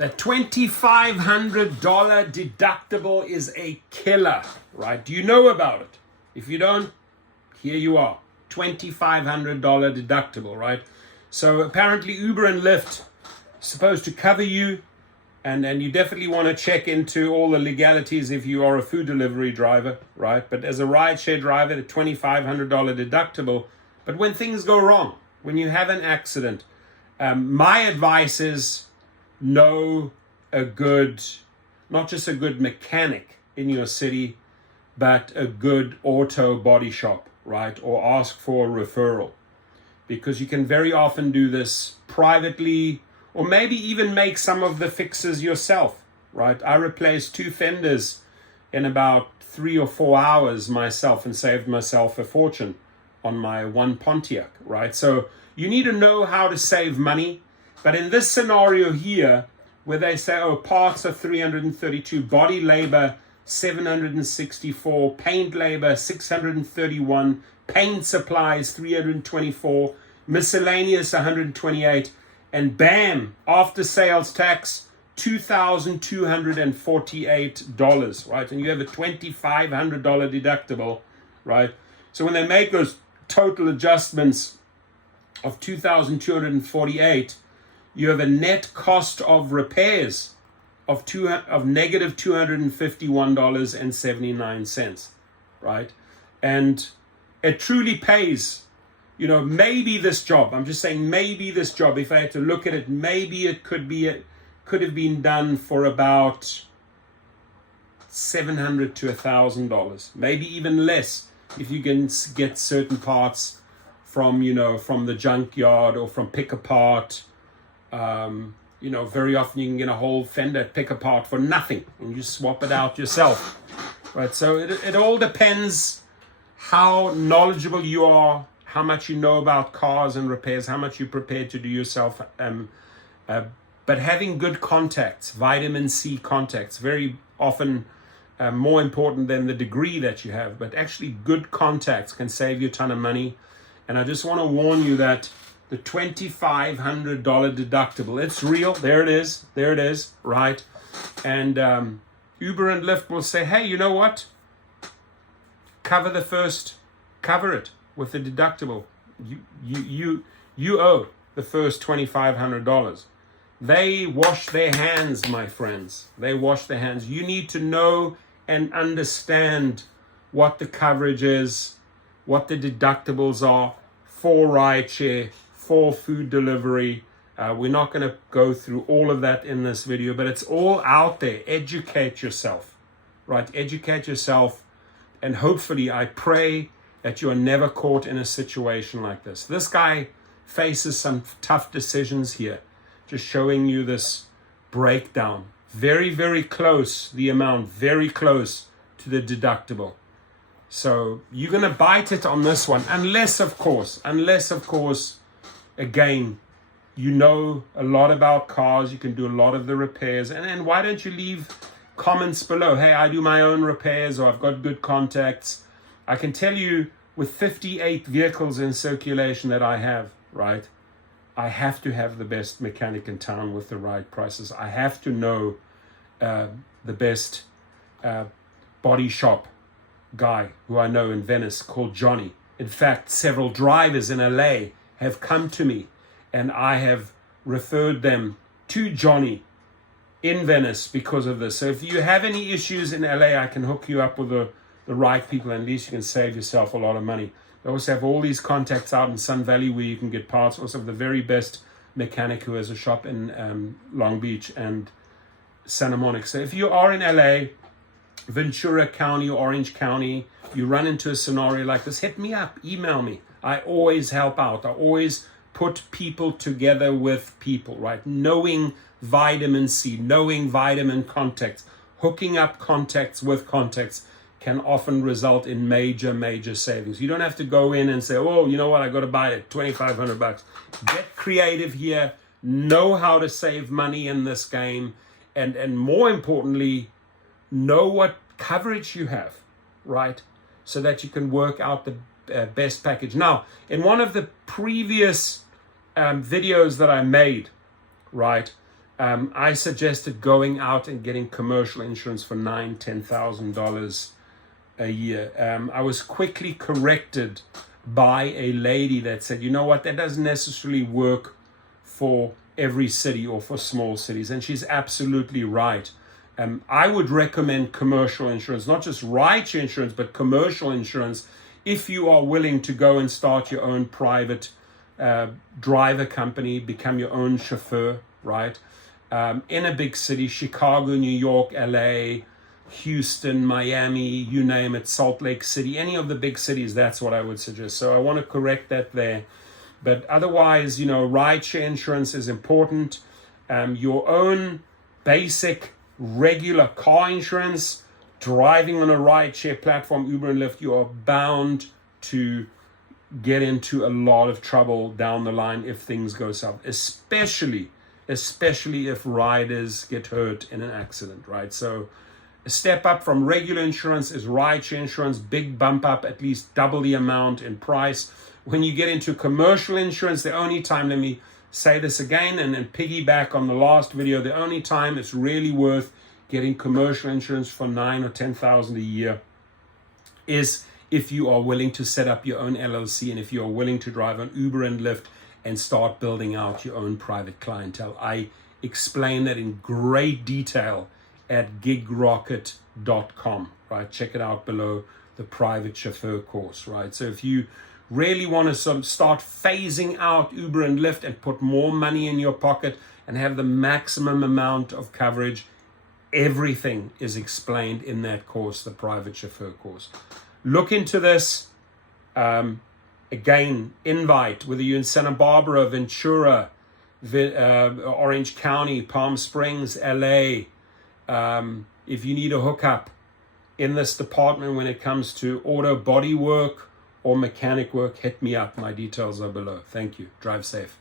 That $2,500 deductible is a killer, right? Do you know about it? If you don't, here you are. $2,500 deductible, right? So apparently Uber and Lyft are supposed to cover you, and you definitely want to check into all the legalities if you are a food delivery driver, right? But as a rideshare driver, the $2,500 deductible. But when things go wrong, when you have an accident, my advice is know a good, not just a good mechanic in your city, but a good auto body shop, right? Or ask for a referral, because you can very often do this privately, or maybe even make some of the fixes yourself, right? I replaced 2 fenders in about 3 or 4 hours myself and saved myself a fortune on my one Pontiac, right? So you need to know how to save money. But in this scenario here, where they say, oh, parts are 332, body labor 764, paint labor 631, paint supplies 324, miscellaneous 128, and bam, after sales tax $2,248, right? And you have a $2,500 deductible, right? So when they make those total adjustments of $2,248, you have a net cost of repairs of negative $251.79, right? And it truly pays. You know, maybe this job, I'm just saying maybe this job, if I had to look at it, maybe it could have been done for about $700 to $1,000, maybe even less, if you can get certain parts from, you know, from the junkyard or from pick apart. You know, very often you can get a whole fender pick apart for nothing and you swap it out yourself, right? So it all depends how knowledgeable you are, how much you know about cars and repairs, how much you're prepared to do yourself. But having good contacts, vitamin C contacts, very often more important than the degree that you have. But actually good contacts can save you a ton of money. And I just want to warn you that the $2,500 deductible, it's real. There it is, right? And Uber and Lyft will say, hey, you know what? Cover it with the deductible. You owe the first $2,500. They wash their hands, my friends. They wash their hands. You need to know and understand what the coverage is, what the deductibles are for rideshare, for food delivery. We're not going to go through all of that in this video, but it's all out there. Educate yourself, right? Educate yourself. And hopefully, I pray that you are never caught in a situation like this. This guy faces some tough decisions here, just showing you this breakdown. Very, very close, the amount, very close to the deductible. So you're going to bite it on this one, unless of course, again, you know a lot about cars, you can do a lot of the repairs. And why don't you leave comments below? Hey, I do my own repairs, or I've got good contacts. I can tell you with 58 vehicles in circulation that I have, right? I have to have the best mechanic in town with the right prices. I have to know the best body shop guy who I know in Venice called Johnny. In fact, several drivers in LA have come to me and I have referred them to Johnny in Venice because of this. So if you have any issues in LA, I can hook you up with the right people, and at least you can save yourself a lot of money. They also have all these contacts out in Sun Valley where you can get parts. Also have the very best mechanic who has a shop in Long Beach and Santa Monica. So if you are in LA, Ventura County, Orange County, you run into a scenario like this, hit me up, email me. I always help out. I always put people together with people, right? Knowing vitamin C, knowing vitamin contacts, hooking up contacts with contacts can often result in major, major savings. You don't have to go in and say, oh, you know what, I got to buy it, $2,500. Get creative here, know how to save money in this game, and more importantly, know what coverage you have, right? So that you can work out the best package. Now, in one of the previous videos that I made, right, I suggested going out and getting commercial insurance for $9,000-$10,000 a year. I was quickly corrected by a lady that said, you know what, that doesn't necessarily work for every city or for small cities. And she's absolutely right. I would recommend commercial insurance, not just rideshare insurance, but commercial insurance, if you are willing to go and start your own private driver company, become your own chauffeur, right? In a big city, Chicago, New York, LA, Houston, Miami, you name it, Salt Lake City, any of the big cities, that's what I would suggest. So I want to correct that there. But otherwise, you know, rideshare insurance is important. Your own basic regular car insurance, driving on a rideshare platform, Uber and Lyft, you are bound to get into a lot of trouble down the line if things go south, especially if riders get hurt in an accident, right? So a step up from regular insurance is rideshare insurance, big bump up, at least double the amount in price. When you get into commercial insurance, the only time, let me say this again and piggyback on the last video, the only time it's really worth getting commercial insurance for $9,000 or $10,000 a year is if you are willing to set up your own LLC and if you are willing to drive on Uber and Lyft and start building out your own private clientele. I explain that in great detail at gigrocket.com, right? Check it out below, the private chauffeur course, right? So if you really want to sort of start phasing out Uber and Lyft and put more money in your pocket and have the maximum amount of coverage, everything is explained in that course, the private chauffeur course. Look into this. Again, invite, whether you're in Santa Barbara, Ventura, Orange County, Palm Springs, LA. If you need a hookup in this department when it comes to auto body work or mechanic work, hit me up. My details are below. Thank you. Drive safe.